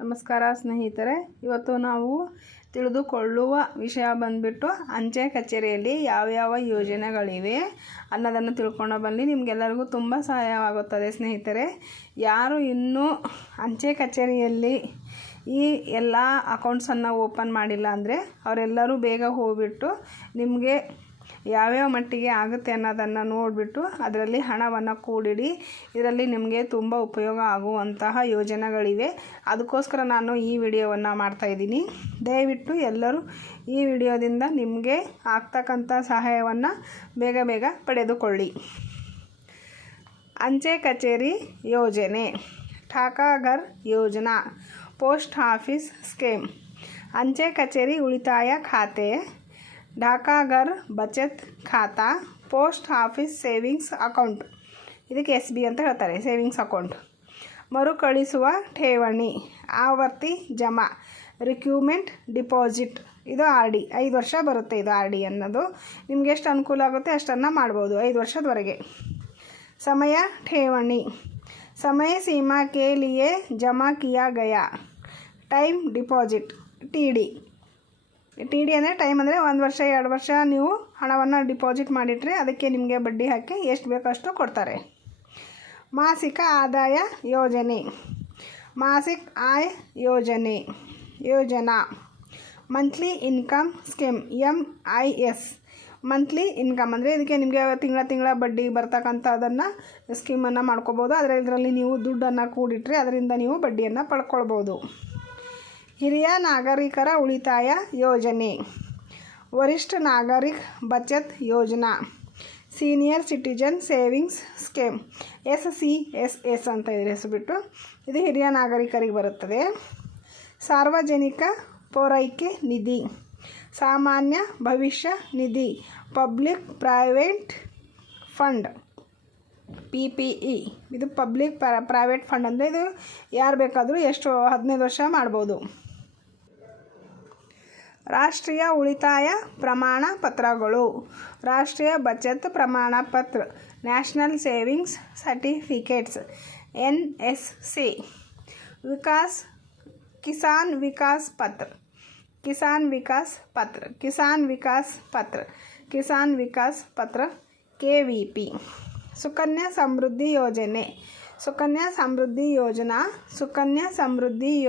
ನಮಸ್ಕಾರ ಸ್ನೇಹಿತರೆ, ಇವತ್ತು ನಾವು ತಿಳಿದುಕೊಳ್ಳುವ ವಿಷಯ ಬಂದ್ಬಿಟ್ಟು ಅಂಚೆ ಕಚೇರಿಯಲ್ಲಿ ಯಾವ್ಯಾವ ಯೋಜನೆಗಳಿವೆ ಅನ್ನೋದನ್ನು ತಿಳ್ಕೊಂಡು ಬನ್ನಿ. ನಿಮಗೆಲ್ಲರಿಗೂ ತುಂಬ ಸಹಾಯವಾಗುತ್ತದೆ ಸ್ನೇಹಿತರೆ. ಯಾರು ಇನ್ನೂ ಅಂಚೆ ಕಚೇರಿಯಲ್ಲಿ ಈ ಎಲ್ಲ ಅಕೌಂಟ್ಸನ್ನು ಓಪನ್ ಮಾಡಿಲ್ಲ ಅಂದರೆ ಅವರೆಲ್ಲರೂ ಬೇಗ ಹೋಗ್ಬಿಟ್ಟು ನಿಮಗೆ ಯಾವ್ಯಾವ ಮಟ್ಟಿಗೆ ಆಗುತ್ತೆ ಅನ್ನೋದನ್ನು ನೋಡಿಬಿಟ್ಟು ಅದರಲ್ಲಿ ಹಣವನ್ನು ಕೂಡಿಡಿ. ಇದರಲ್ಲಿ ನಿಮಗೆ ತುಂಬ ಉಪಯೋಗ ಆಗುವಂತಹ ಯೋಜನೆಗಳಿವೆ. ಅದಕ್ಕೋಸ್ಕರ ನಾನು ಈ ವಿಡಿಯೋವನ್ನು ಮಾಡ್ತಾಯಿದ್ದೀನಿ. ದಯವಿಟ್ಟು ಎಲ್ಲರೂ ಈ ವಿಡಿಯೋದಿಂದ ನಿಮಗೆ ಆಗ್ತಕ್ಕಂಥ ಸಹಾಯವನ್ನು ಬೇಗ ಪಡೆದುಕೊಳ್ಳಿ. ಅಂಚೆ ಕಚೇರಿ ಯೋಜನೆ, ಠಾಕಾಘರ್ ಯೋಜನಾ, ಪೋಸ್ಟ್ ಆಫೀಸ್ ಸ್ಕೀಮ್, ಅಂಚೆ ಕಚೇರಿ ಉಳಿತಾಯ ಖಾತೆ, ಢಾಕಾಘರ್ ಬಚತ್ ಖಾತಾ, ಪೋಸ್ಟ್ ಆಫೀಸ್ ಸೇವಿಂಗ್ಸ್ ಅಕೌಂಟ್, ಇದಕ್ಕೆ SB ಅಂತ ಹೇಳ್ತಾರೆ, ಸೇವಿಂಗ್ಸ್ ಅಕೌಂಟ್, ಮರುಕಳಿಸುವ ಠೇವಣಿ, ಆವರ್ತಿ ಜಮಾ, ರಿಕ್ಯೂಮೆಂಟ್ ಡಿಪಾಸಿಟ್, ಇದು RD 5 ವರ್ಷ ಬರುತ್ತೆ. ಇದು RD ಅನ್ನೋದು ನಿಮ್ಗೆ ಎಷ್ಟು ಅನುಕೂಲ ಆಗುತ್ತೆ ಅಷ್ಟನ್ನು ಮಾಡ್ಬೋದು 5 ವರ್ಷದವರೆಗೆ. ಸಮಯ ಠೇವಣಿ, समय सीमा के लिए जमा किया गया, ಟೈಮ್ ಡಿಪಾಸಿಟ್, TD ಅಂದರೆ ಟೈಮ್ ಅಂದರೆ 1 ವರ್ಷ 2 ವರ್ಷ ನೀವು ಹಣವನ್ನು ಡಿಪಾಸಿಟ್ ಮಾಡಿಟ್ರೆ ಅದಕ್ಕೆ ನಿಮಗೆ ಬಡ್ಡಿ ಹಾಕಿ ಎಷ್ಟು ಬೇಕಷ್ಟು ಕೊಡ್ತಾರೆ. ಮಾಸಿಕ ಆದಾಯ ಯೋಜನೆ, ಮಾಸಿಕ ಆಯ ಯೋಜನಾ, monthly income scheme, MIS, monthly income ಅಂದರೆ ಇದಕ್ಕೆ ನಿಮಗೆ ತಿಂಗಳ ಬಡ್ಡಿ ಬರ್ತಕ್ಕಂಥದ್ದನ್ನು ಸ್ಕೀಮನ್ನು ಮಾಡ್ಕೋಬೋದು. ಇದರಲ್ಲಿ ನೀವು ದುಡ್ಡನ್ನು ಕೂಡಿಟ್ರೆ ಅದರಿಂದ ನೀವು ಬಡ್ಡಿಯನ್ನು ಪಡ್ಕೊಳ್ಬೋದು. ಹಿರಿಯ ನಾಗರಿಕರ ಉಳಿತಾಯ ಯೋಜನೆ, ವರಿಷ್ಠ ನಾಗರಿಕ ಬಚತ್ ಯೋಜನಾ, senior citizen savings scheme, SCSS ಅಂತ ಇದ್ರೆ ಹೆಸರುಬಿಟ್ಟು ಇದು ಹಿರಿಯ ನಾಗರಿಕರಿಗೆ ಬರುತ್ತದೆ. ಸಾರ್ವಜನಿಕ ಪೂರೈಕೆ ನಿಧಿ, ಸಾಮಾನ್ಯ ಭವಿಷ್ಯ ನಿಧಿ, ಪಬ್ಲಿಕ್ ಪ್ರೈವೇಟ್ ಫಂಡ್, PPE, ಇದು ಪಬ್ಲಿಕ್ ಪ್ರೈವೇಟ್ ಫಂಡ್ ಅಂದರೆ ಇದು ಯಾರು ಬೇಕಾದರೂ ಎಷ್ಟು 15 ವರ್ಷ ಮಾಡ್ಬೋದು. ರಾಷ್ಟ್ರೀಯ ಉಳಿತಾಯ ಪ್ರಮಾಣ ಪತ್ರಗಳು, ರಾಷ್ಟ್ರೀಯ ಬಚತ್ ಪ್ರಮಾಣ ಪತ್ರ, national savings certificates, NSC, Kisan Vikas ಪತ್ರ, KVP. ಸುಕನ್ಯಾ ಸಮೃದ್ಧಿ ಯೋಜನೆ, ಸುಕನ್ಯಾ ಸಮೃದ್ಧಿ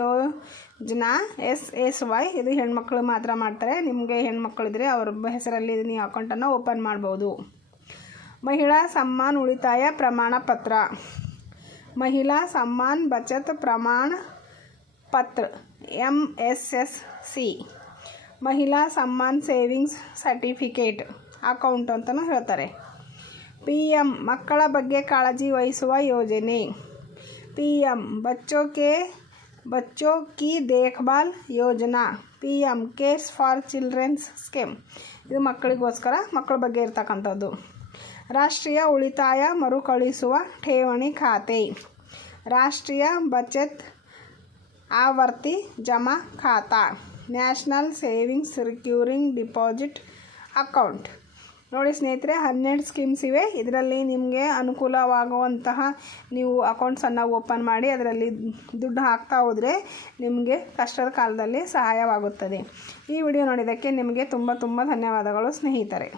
ಯೋಜನಾ SSY, ಇದು ಹೆಣ್ಮಕ್ಳು ಮಾತ್ರ ಮಾಡ್ತಾರೆ. ನಿಮಗೆ ಹೆಣ್ಮಕ್ಳಿದ್ರೆ ಅವ್ರ ಹೆಸರಲ್ಲಿ ನೀವು ಅಕೌಂಟನ್ನು ಓಪನ್ ಮಾಡ್ಬೋದು. ಮಹಿಳಾ ಸಮ್ಮಾನ್ ಉಳಿತಾಯ ಪ್ರಮಾಣ ಪತ್ರ, ಮಹಿಳಾ ಸಮ್ಮಾನ್ ಬಚತ್ ಪ್ರಮಾಣ ಪತ್ರ, MSSC, ಮಹಿಳಾ ಸಮ್ಮಾನ್ ಸೇವಿಂಗ್ಸ್ ಸರ್ಟಿಫಿಕೇಟ್ ಅಕೌಂಟ್ ಅಂತಲೂ ಹೇಳ್ತಾರೆ. PM ಮಕ್ಕಳ ಬಗ್ಗೆ ಕಾಳಜಿ ವಹಿಸುವ ಯೋಜನೆ, PM बच्चों की देखभाल ಯೋಜನಾ, PM cares for childrens scheme, ಇದು ಮಕ್ಕಳಿಗೋಸ್ಕರ ಮಕ್ಕಳ ಬಗ್ಗೆ ಇರ್ತಕ್ಕಂಥದ್ದು. ರಾಷ್ಟ್ರೀಯ ಉಳಿತಾಯ ಮರುಕಳಿಸುವ ಠೇವಣಿ ಖಾತೆ, ರಾಷ್ಟ್ರೀಯ ಬಚತ್ ಆವರ್ತಿ ಜಮಾ ಖಾತಾ, ನ್ಯಾಷನಲ್ ಸೇವಿಂಗ್ಸ್ ರಿಕ್ಯೂರಿಂಗ್ ಡಿಪಾಸಿಟ್ ಅಕೌಂಟ್. ನೋಡಿ ಸ್ನೇಹಿತರೆ, 12 ಸ್ಕೀಮ್ಸ್ ಇವೆ. ಇದರಲ್ಲಿ ನಿಮಗೆ ಅನುಕೂಲವಾಗುವಂತಹ ನೀವು ಅಕೌಂಟ್ಸನ್ನು ಓಪನ್ ಮಾಡಿ ಅದರಲ್ಲಿ ದುಡ್ಡು ಹಾಕ್ತಾ ಹೋದರೆ ನಿಮಗೆ ಕಷ್ಟದ ಕಾಲದಲ್ಲಿ ಸಹಾಯವಾಗುತ್ತದೆ. ಈ ವಿಡಿಯೋ ನೋಡಿದ್ದಕ್ಕೆ ನಿಮಗೆ ತುಂಬ ಧನ್ಯವಾದಗಳು ಸ್ನೇಹಿತರೆ.